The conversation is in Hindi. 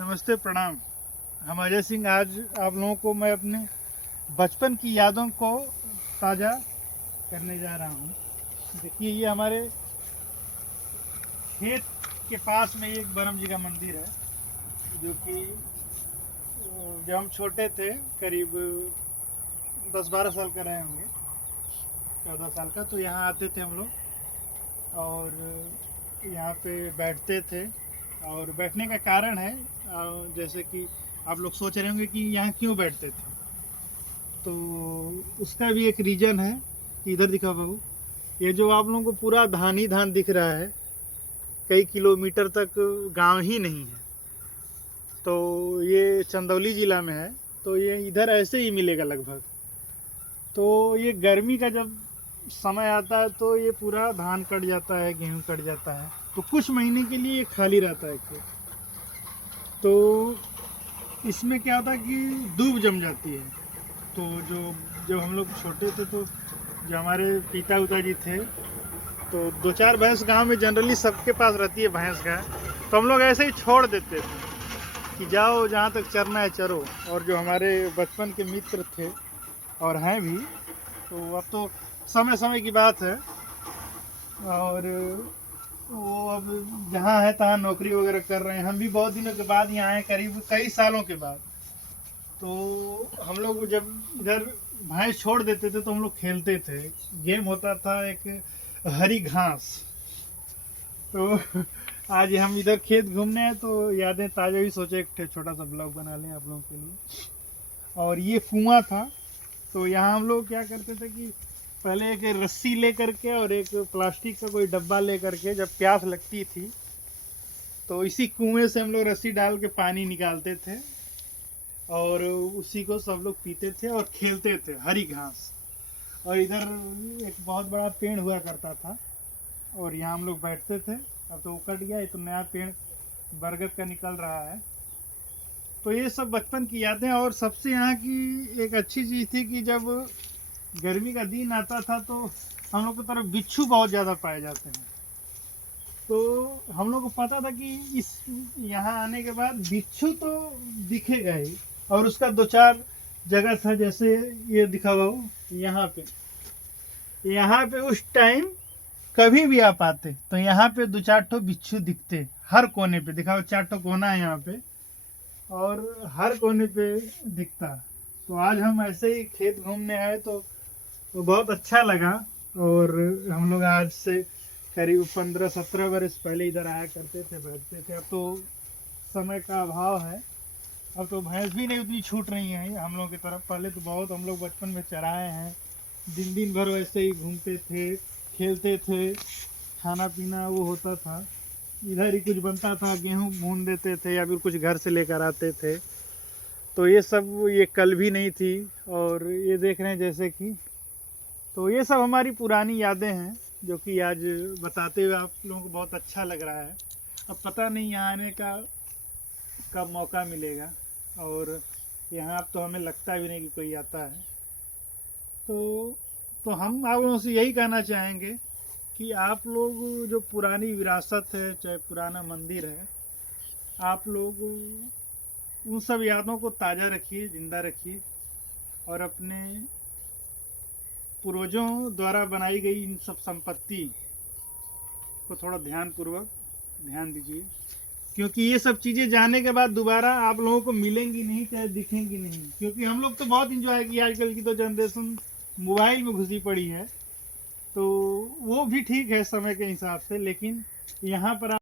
नमस्ते, प्रणाम। हम अजय सिंह। आज आप लोगों को मैं अपने बचपन की यादों को ताज़ा करने जा रहा हूँ। देखिए, ये हमारे खेत के पास में एक ब्रह्म जी का मंदिर है, जो कि जब हम छोटे थे, करीब 10-12 साल का रहे होंगे, 14 साल का, तो यहाँ आते थे हम लोग और यहाँ पे बैठते थे। और बैठने का कारण है, जैसे कि आप लोग सोच रहे होंगे कि यहाँ क्यों बैठते थे, तो उसका भी एक रीज़न है कि इधर दिखा बाबू, ये जो आप लोगों को पूरा धान ही धान दिख रहा है, कई किलोमीटर तक गांव ही नहीं है, तो ये चंदौली ज़िला में है, तो ये इधर ऐसे ही मिलेगा लगभग। तो ये गर्मी का जब समय आता है तो ये पूरा धान कट जाता है, गेहूँ कट जाता है, तो कुछ महीने के लिए ये खाली रहता है खेत। तो इसमें क्या होता है कि दूब जम जाती है। तो जब हम लोग छोटे थे, तो जो हमारे पिता उता जी थे, तो 2-4 भैंस गांव में जनरली सबके पास रहती है भैंस का, तो हम लोग ऐसे ही छोड़ देते थे कि जाओ जहाँ तक चरना है चरो। और जो हमारे बचपन के मित्र थे और हैं भी, तो अब तो समय समय की बात है, और वो अब जहाँ है तहाँ नौकरी वगैरह कर रहे हैं। हम भी बहुत दिनों के बाद यहाँ आए, करीब कई सालों के बाद। तो हम लोग जब इधर भैंस छोड़ देते थे तो हम लोग खेलते थे। गेम होता था एक हरी घास। तो आज हम इधर खेत घूमने हैं, तो यादें ताज़ा ही सोचे एक छोटा सा ब्लॉग बना लें आप लोगों के लिए। और ये कुआं था, तो यहाँ हम लोग क्या करते थे कि पहले एक रस्सी ले करके और एक प्लास्टिक का कोई डब्बा ले करके, जब प्यास लगती थी तो इसी कुएं से हम लोग रस्सी डाल के पानी निकालते थे और उसी को सब लोग पीते थे और खेलते थे हरी घास। और इधर एक बहुत बड़ा पेड़ हुआ करता था और यहाँ हम लोग बैठते थे। अब तो वो कट गया, ये तो नया पेड़ बरगद का निकल रहा है। तो ये सब बचपन की यादें। और सबसे यहाँ की एक अच्छी चीज़ थी कि जब गर्मी का दिन आता था तो हम लोग की तरफ बिच्छू बहुत ज़्यादा पाए जाते हैं। तो हम लोग को पता था कि इस यहाँ आने के बाद बिच्छू तो दिखेगा ही, और उसका 2-4 जगह था, जैसे ये दिखा हुआ हो यहाँ पे उस टाइम कभी भी आप आते तो यहाँ पे 2-4 ठो बिच्छू दिखते, हर कोने पे दिखा हुआ। 4 ठो कोना है यहाँ पे और हर कोने पे दिखता। तो आज हम ऐसे ही खेत घूमने आए तो बहुत अच्छा लगा। और हम लोग आज से करीब 15-17 वर्ष पहले इधर आया करते थे, बैठते थे। अब तो समय का अभाव है, अब तो भैंस भी नहीं उतनी छूट रही हैं हम लोगों की तरफ। पहले तो बहुत हम लोग बचपन में चराए हैं, दिन दिन भर वैसे ही घूमते थे, खेलते थे, खाना पीना वो होता था। इधर ही कुछ बनता था, गेहूँ भून देते थे या फिर कुछ घर से लेकर आते थे। तो ये सब, ये कल भी नहीं थी। और ये देख रहे हैं जैसे कि, तो ये सब हमारी पुरानी यादें हैं जो कि आज बताते हुए आप लोगों को बहुत अच्छा लग रहा है। अब पता नहीं यहाँ आने का कब मौका मिलेगा, और यहाँ अब तो हमें लगता भी नहीं कि कोई आता है। तो हम आप लोगों से यही कहना चाहेंगे कि आप लोग जो पुरानी विरासत है, चाहे पुराना मंदिर है, आप लोग उन सब यादों को ताज़ा रखिए, ज़िंदा रखिए, और अपने पूर्वजों द्वारा बनाई गई इन सब संपत्ति को थोड़ा ध्यान दीजिए, क्योंकि ये सब चीज़ें जाने के बाद दोबारा आप लोगों को मिलेंगी नहीं, चाहे दिखेंगी नहीं। क्योंकि हम लोग तो बहुत इंजॉय किया, आजकल की तो जनरेशन मोबाइल में घुसी पड़ी है, तो वो भी ठीक है समय के हिसाब से, लेकिन यहाँ पर